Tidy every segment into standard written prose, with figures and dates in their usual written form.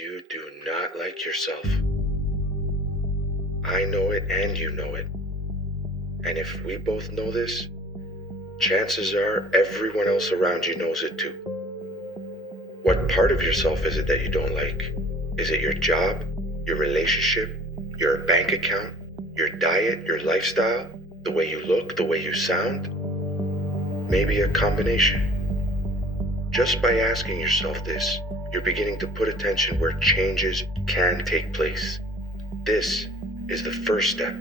You do not like yourself. I know it and you know it. And if we both know this, chances are everyone else around you knows it too. What part of yourself is it that you don't like? Is it your job, your relationship, your bank account, your diet, your lifestyle, the way you look, the way you sound? Maybe a combination. Just by asking yourself this, you're beginning to put attention where changes can take place. This is the first step.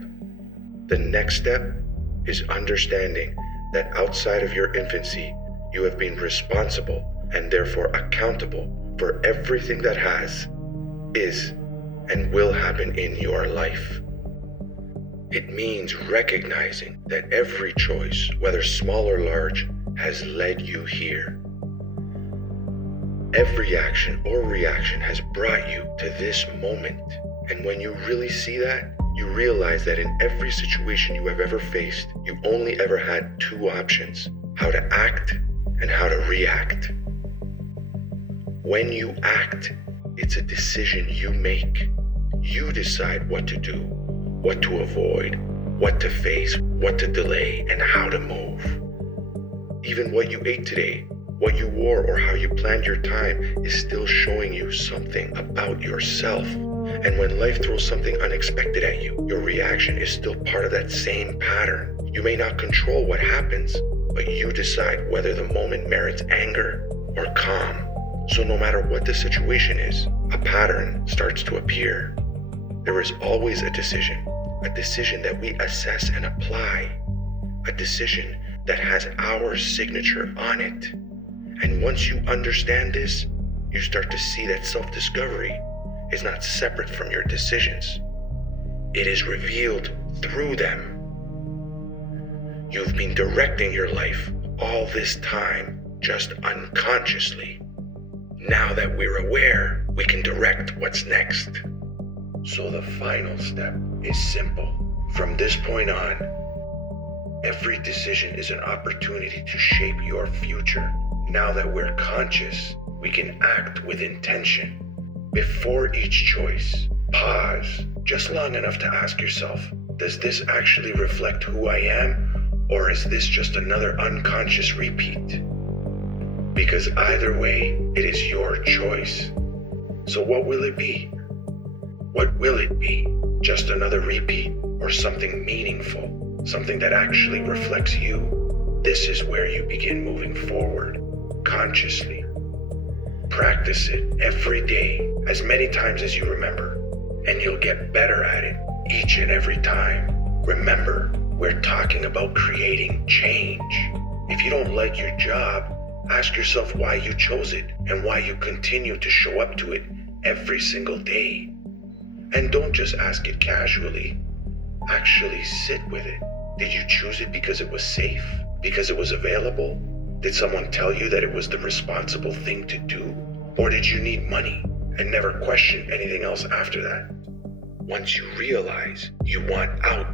The next step is understanding that outside of your infancy, you have been responsible and therefore accountable for everything that has, is, and will happen in your life. It means recognizing that every choice, whether small or large, has led you here. Every action or reaction has brought you to this moment. And when you really see that, you realize that in every situation you have ever faced, you only ever had two options: how to act and how to react. When you act, it's a decision you make. You decide what to do, what to avoid, what to face, what to delay, and how to move. Even what you ate today, what you wore, or how you planned your time is still showing you something about yourself. And when life throws something unexpected at you, your reaction is still part of that same pattern. You may not control what happens, but you decide whether the moment merits anger or calm. So no matter what the situation is, a pattern starts to appear. There is always a decision that we assess and apply, a decision that has our signature on it. And once you understand this, you start to see that self-discovery is not separate from your decisions. It is revealed through them. You've been directing your life all this time, just unconsciously. Now that we're aware, we can direct what's next. So the final step is simple. From this point on, every decision is an opportunity to shape your future. Now that we're conscious, we can act with intention. Before each choice, pause just long enough to ask yourself, does this actually reflect who I am, or is this just another unconscious repeat? Because either way, it is your choice. So what will it be? What will it be? Just another repeat, or something meaningful, something that actually reflects you? This is where you begin moving forward, consciously. Practice it every day, as many times as you remember, and you'll get better at it each and every time. Remember, we're talking about creating change. If you don't like your job, ask yourself why you chose it and why you continue to show up to it every single day. And don't just ask it casually. Actually sit with it. Did you choose it because it was safe? Because it was available? Did someone tell you that it was the responsible thing to do? Or did you need money and never question anything else after that? Once you realize you want out,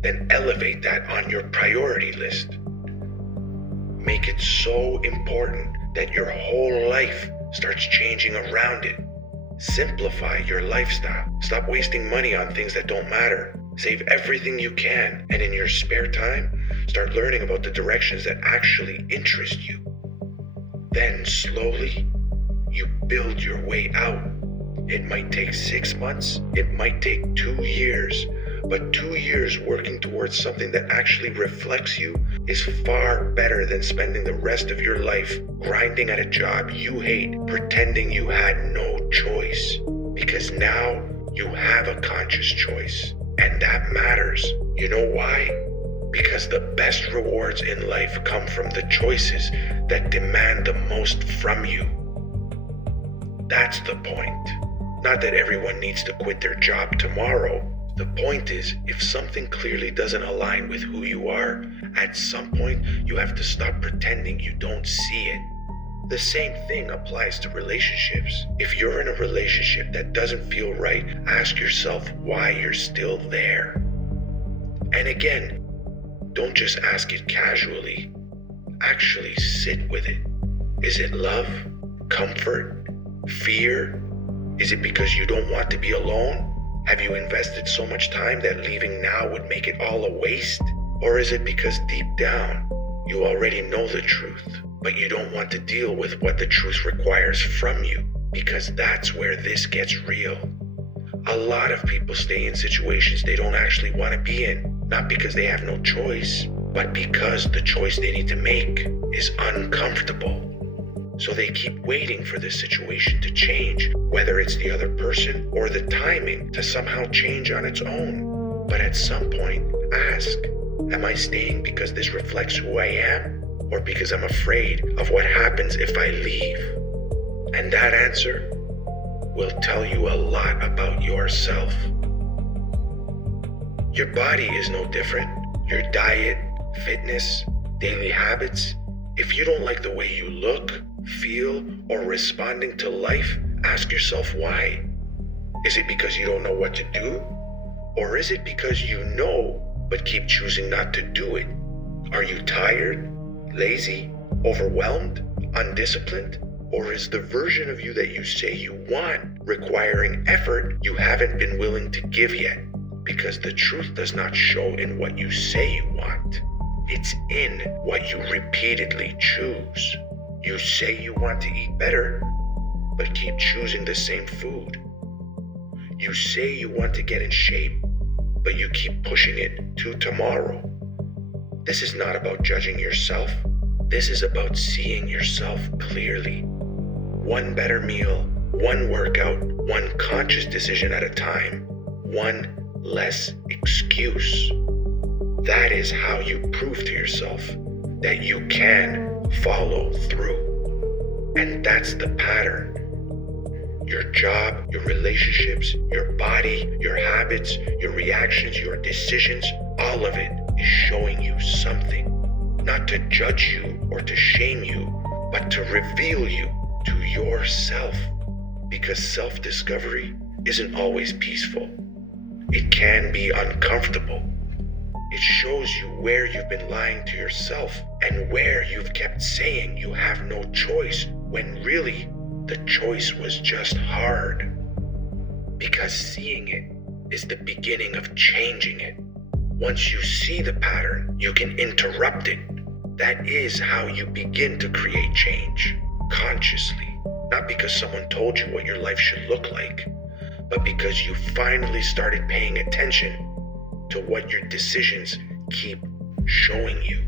then elevate that on your priority list. Make it so important that your whole life starts changing around it. Simplify your lifestyle. Stop wasting money on things that don't matter. Save everything you can, and in your spare time, start learning about the directions that actually interest you. Then slowly, you build your way out. It might take 6 months, it might take 2 years, but 2 years working towards something that actually reflects you is far better than spending the rest of your life grinding at a job you hate, pretending you had no choice. Because now you have a conscious choice, and that matters. You know why? Because the best rewards in life come from the choices that demand the most from you. That's the point. Not that everyone needs to quit their job tomorrow. The point is, if something clearly doesn't align with who you are, at some point you have to stop pretending you don't see it. The same thing applies to relationships. If you're in a relationship that doesn't feel right, ask yourself why you're still there. And again, don't just ask it casually. Actually sit with it. Is it love, comfort, fear, Is it because you don't want to be alone? Have you invested so much time that leaving now would make it all a waste? Or is it because deep down, you already know the truth, but you don't want to deal with what the truth requires from you? Because that's where this gets real. A lot of people stay in situations they don't actually want to be in, not because they have no choice, but because the choice they need to make is uncomfortable. So they keep waiting for this situation to change, whether it's the other person or the timing to somehow change on its own. But at some point, ask, am I staying because this reflects who I am, or because I'm afraid of what happens if I leave? And that answer will tell you a lot about yourself. Your body is no different. Your diet, fitness, daily habits. If you don't like the way you look, feel, or responding to life, ask yourself why. Is it because you don't know what to do? Or is it because you know, but keep choosing not to do it? Are you tired, lazy, overwhelmed, undisciplined? Or is the version of you that you say you want requiring effort you haven't been willing to give yet? Because the truth does not show in what you say you want. It's in what you repeatedly choose. You say you want to eat better, but keep choosing the same food. You say you want to get in shape, but you keep pushing it to tomorrow. This is not about judging yourself. This is about seeing yourself clearly. One better meal, one workout, one conscious decision at a time, one less excuse. That is how you prove to yourself that you can follow through. And that's the pattern. Your job, your relationships, your body, your habits, your reactions, your decisions, all of it is showing you something. Not to judge you or to shame you, but to reveal you to yourself. Because self-discovery isn't always peaceful. It can be uncomfortable. It shows you where you've been lying to yourself and where you've kept saying you have no choice when really the choice was just hard. Because seeing it is the beginning of changing it. Once you see the pattern, you can interrupt it. That is how you begin to create change, consciously. Not because someone told you what your life should look like, but because you finally started paying attention to what your decisions keep showing you.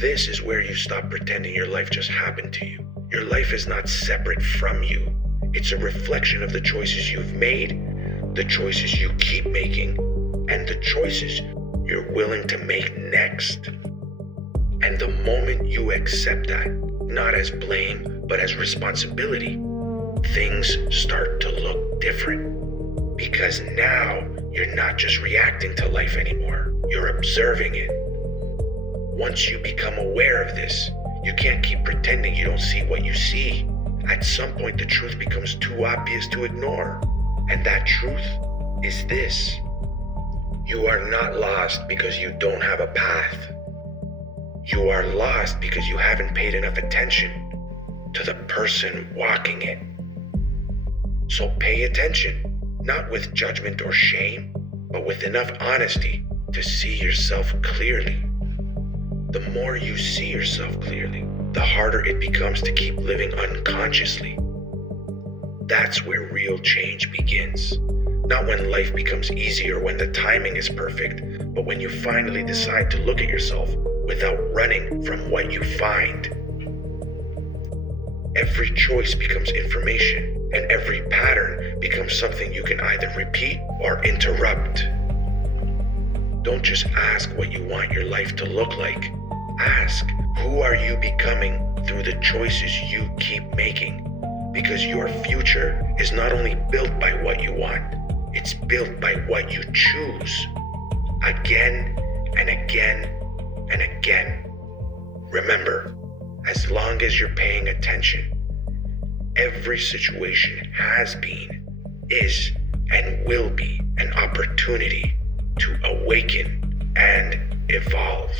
This is where you stop pretending your life just happened to you. Your life is not separate from you. It's a reflection of the choices you've made, the choices you keep making, and the choices you're willing to make next. And the moment you accept that, not as blame, but as responsibility, things start to look different. Because now you're not just reacting to life anymore, you're observing it. Once you become aware of this, you can't keep pretending you don't see what you see. At some point, the truth becomes too obvious to ignore. And that truth is this: you are not lost because you don't have a path. You are lost because you haven't paid enough attention to the person walking it. So pay attention, not with judgment or shame, but with enough honesty to see yourself clearly. The more you see yourself clearly, the harder it becomes to keep living unconsciously. That's where real change begins. Not when life becomes easier, when the timing is perfect, but when you finally decide to look at yourself without running from what you find. Every choice becomes information, and every pattern becomes something you can either repeat or interrupt. Don't just ask what you want your life to look like. Ask, who are you becoming through the choices you keep making? Because your future is not only built by what you want, it's built by what you choose. Again and again and again. Remember, as long as you're paying attention, every situation has been, is, and will be an opportunity to awaken and evolve.